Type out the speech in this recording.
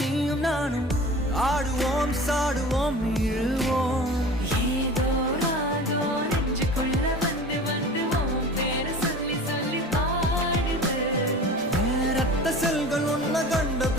நீயும் நானும் ஆடுவோம் சாடுவோம் இழுவோம். ஏதோ ராகோ நெஞ்சுக்குள்ள வந்து வந்து உன் பேரை சொல்லி சொல்லி பாடுது. ரத்த செல்கள் உன்னை கண்ட